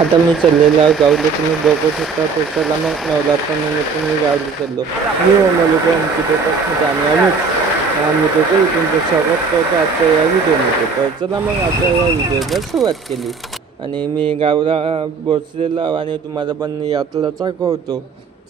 आता मी चाललेलो आहे गावला, तुम्ही बघू शकता. तर चला मग नवरात्रानिमित्त मी गावला चाललो. मी मलिका एमपीपासून जाणे आम्ही दोघं तुमचं स्वागत करतो आजच्या या व्हिडिओमध्ये. तर चला मग आता या व्हिडिओला सुरुवात केली आणि मी गावला पोचलेलो आणि तुम्हाला पण यात्रा दाखवतो.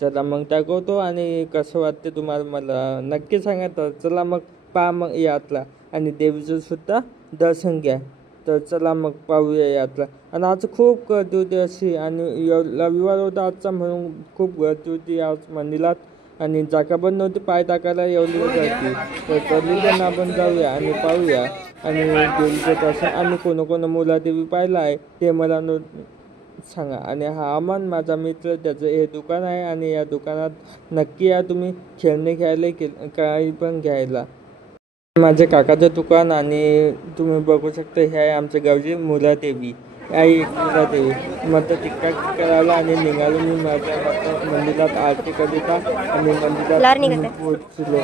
चला मग दाखवतो आणि कसं वाटते तुम्हाला मला नक्की सांगा. तर चला मग पहा मग यात्रा आणि देवीचं सुद्धा दर्शन घ्या. तर चला मग पाहूया यात्रा. आणि आज खूप गर्दी होती अशी, आणि रविवार होता आजचा म्हणून खूप गर्दी होती आज मंदिरात, आणि जागा पण नव्हती पाय टाकायला एवढी गर्दी. तर चल आपण जाऊया आणि पाहूया आणि देवीचं दर्शन. आणि कोण मुलादेवी पाहिला आहे ते मला सांगा. आणि हा अमन माझा मित्र, त्याचं हे दुकान आहे आणि या दुकानात नक्की या तुम्ही खेळणे घ्यायला काही पण घ्यायला. माझे काकाचं दुकान आणि तुम्ही बघू शकता हे आहे आमच्या गावची मुलादेवी. आई एक मुलादेवी मग टिक्का करायला आणि निघालो मी माझ्या मंदिरात आरती करिता आणि मंदिरात पोहोचलो.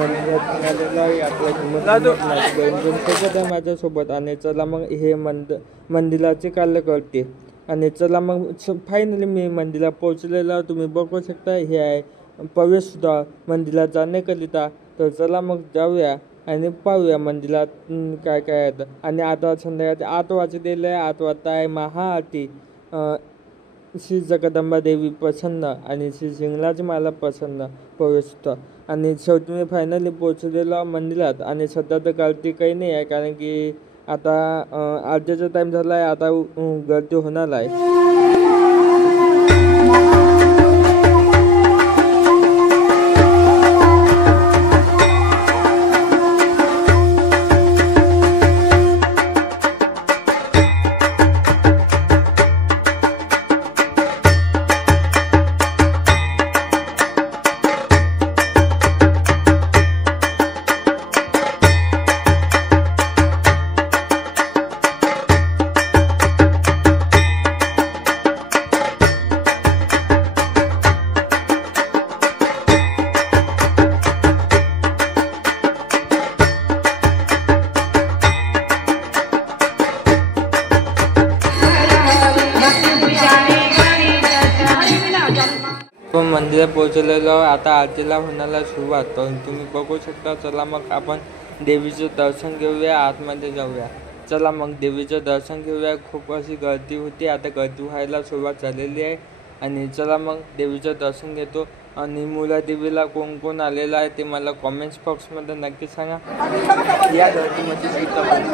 मंदिरात निघालेलो आहे. आपल्या माझी बहीण पण सोबत आहे माझ्यासोबत. आणि चला मग हे मंदिराचे कार्य करते. आणि चला मग फायनली मी मंदिरात पोहोचलेलो. तुम्ही बघू शकता हे आहे प्रवेशद्वार मंदिरात जाण्याकरिता. तर चला मग जाऊया आणि पाहूया मंदिरात काय काय आहे. आणि आता संध्याकाळचे 8 वाजलेले आहे. 8 वाजता आहे महाआरती. श्री जगदंबा देवी प्रसन्न आणि श्री शिंगलाजी मला प्रसन्न प्रवेशद्वार. आणि शेवटी मी फायनली पोहोचलेलो मंदिरात. आणि सध्या तर गर्दी काही नाही आहे, कारण की आता आरतीचा टाईम झाला आहे. आता गर्दी होणार आहे. मंदिरात पोहोचलेलो. आता आरतीला होण्याला सुरुवात करून तुम्ही बघू शकता. चला मग आपण देवीचं दर्शन घेऊया, आतमध्ये जाऊया. चला मग देवीचं दर्शन घेऊया. खूप अशी गर्दी होती, आता गर्दी व्हायला सुरुवात झालेली आहे. आणि चला मग देवीचं दर्शन घेतो. आणि मुलादेवीला कोण कोण आलेलं आहे ते मला कॉमेंट्स बॉक्समध्ये नक्की सांगा. या गर्दीमध्ये सुद्धा कॉमेंट्स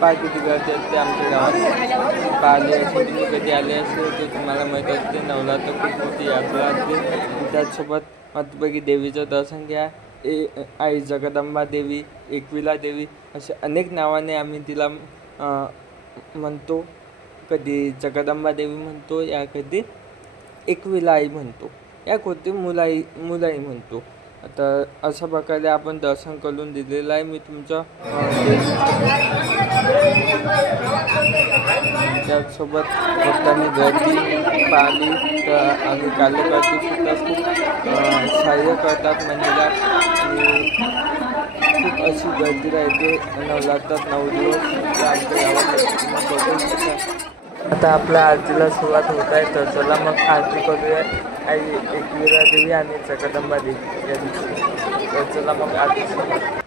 पहा किती गर्दी असते आमच्या गावात. पाहिले असेल तुम्ही, कधी आले असेल तर तुम्हाला माहीत असते. नवरात्र खूप मोठी यात्रा असते. त्याचसोबत मस्तपैकी देवीचं दर्शन घ्या. आई जगदंबा देवी, एकविरा देवी अशा अनेक नावाने आम्ही तिला म्हणतो. कधी जगदंबा देवी म्हणतो, या कधी एकविरा आई म्हणतो, या कधी मुलाई म्हणतो. तर अशा प्रकारे आपण दर्शन करून दिलेलं आहे. मी तुमचं त्याचसोबत भक्तांनी गर्दी पाहिली तर आणि कार्यकर्तेसुद्धा खूप सहाय्य करतात मंदिरात. आणि खूप अशी गर्दी राहते नवरात्रात 9 दिवस आमच्या गावात. आता आपल्या आरतीला सुरुवात होत आहे. तर चला मग आरती करूया आई एकविरा देवी आणि जगदंबा देवी या दिवशी. तर चला मग आरती सुरुवात.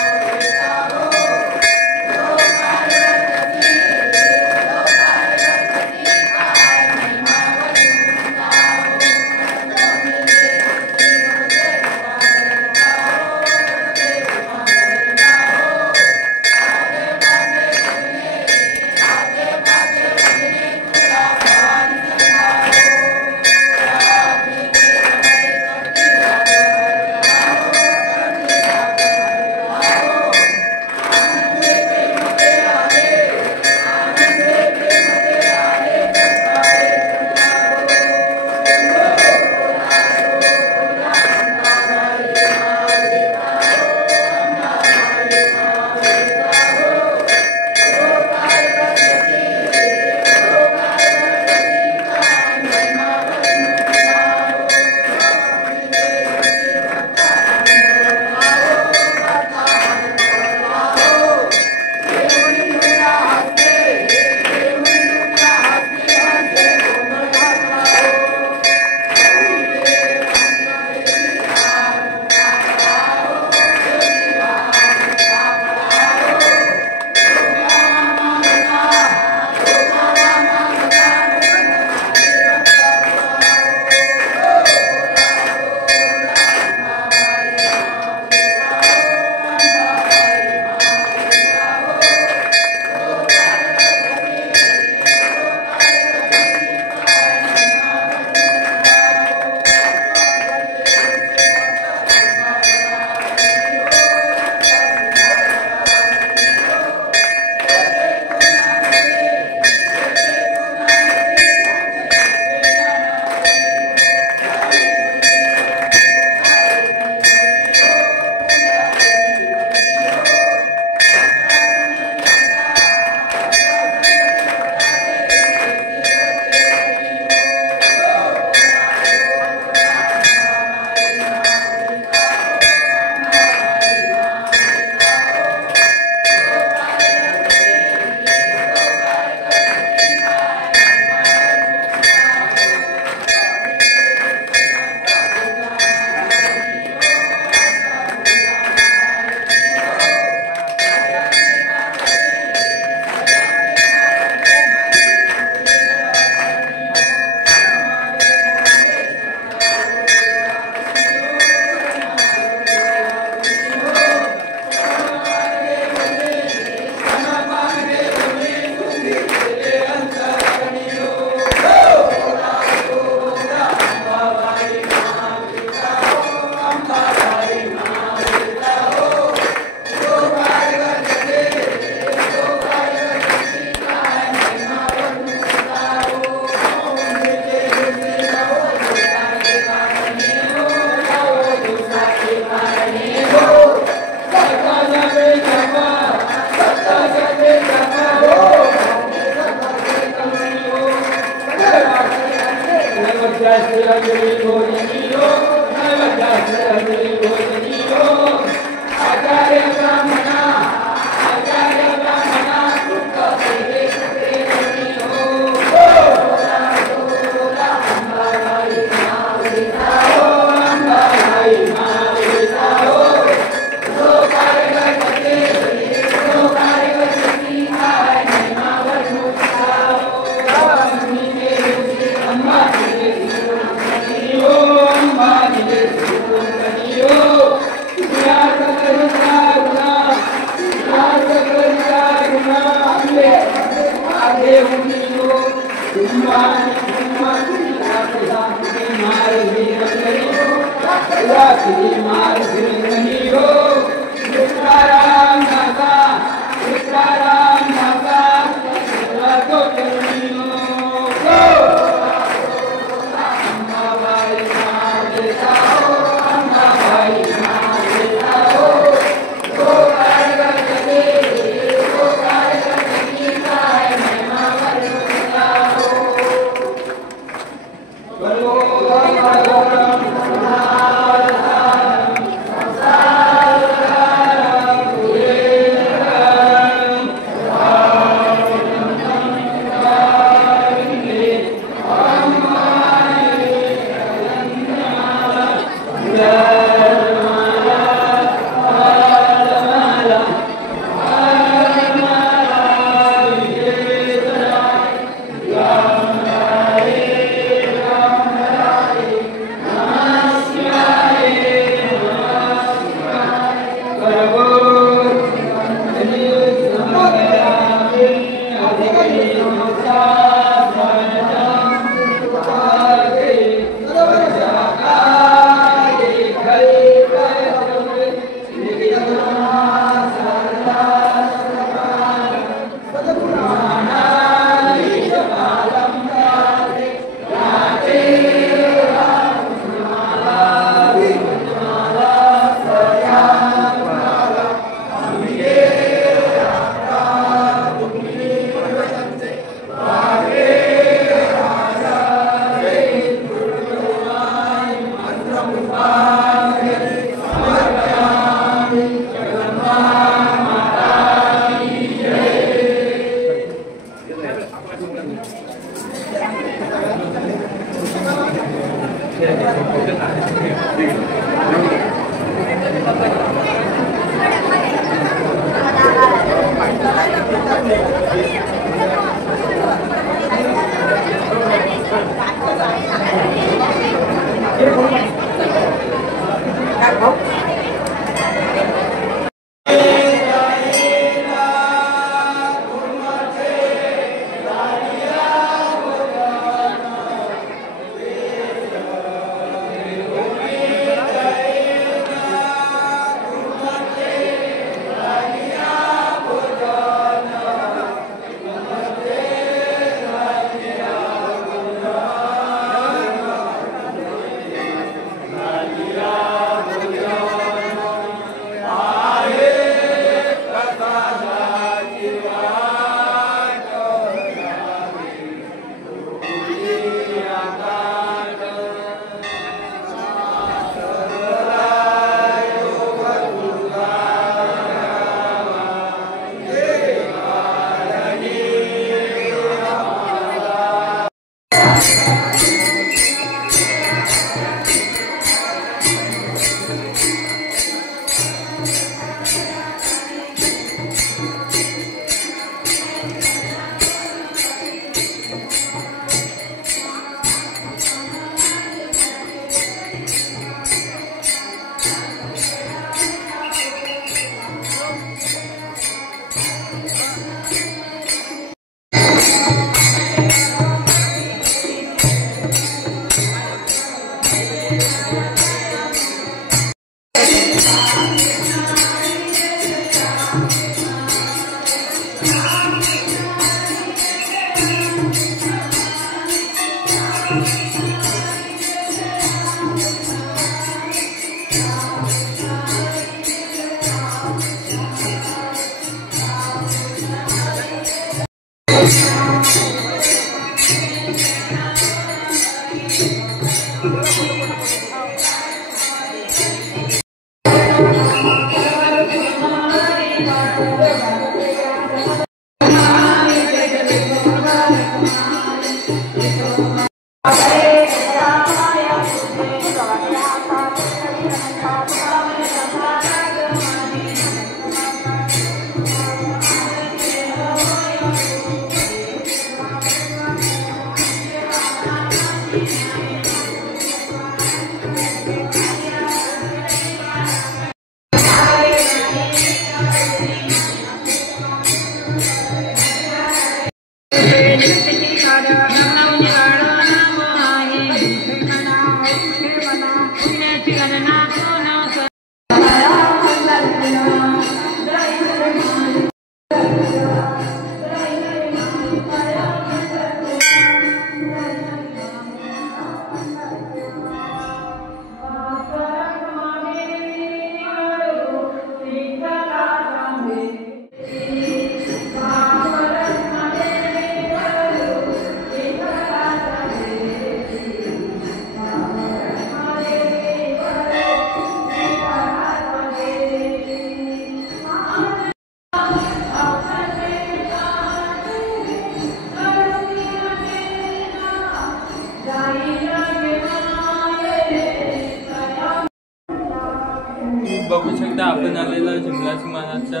शकता आपण आलेला शिमलाजी महाराजच्या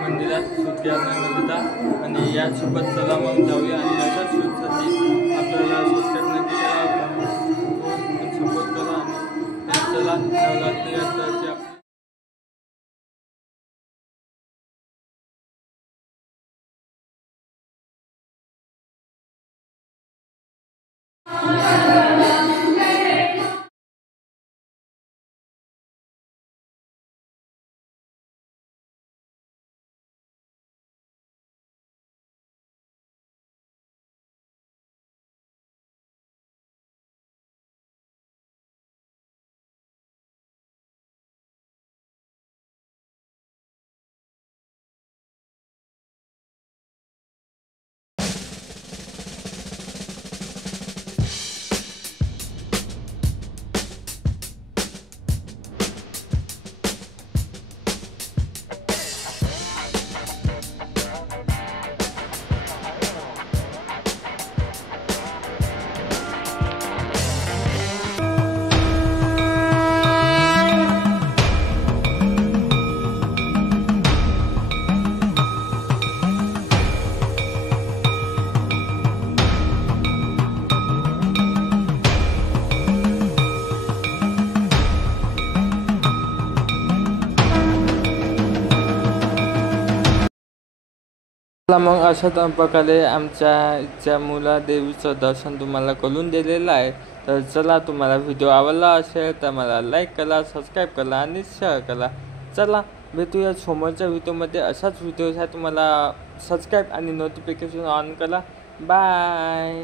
मंदिरात शूट करण्यामध्ये आणि यासोबत चला मग जाऊया आणि अशाच शूटसाठी आपल्याला सबस्क्राईब नक्की करा, सपोर्ट करा आणि चला नवरात्री यात्राची आपली मग अशा प्रकारे आमच्या मुला देवीचं दर्शन तुम्हाला करून दिलेलं आहे. तर चला, तुम्हाला व्हिडिओ आवडला असेल तर मला लाईक करा, सबस्क्राईब करा आणि शेअर करा. चला भेटूया समोरच्या व्हिडिओमध्ये. अशाच व्हिडिओसाठी तुम्हाला सबस्क्राईब आणि नोटिफिकेशन ऑन करा. बाय.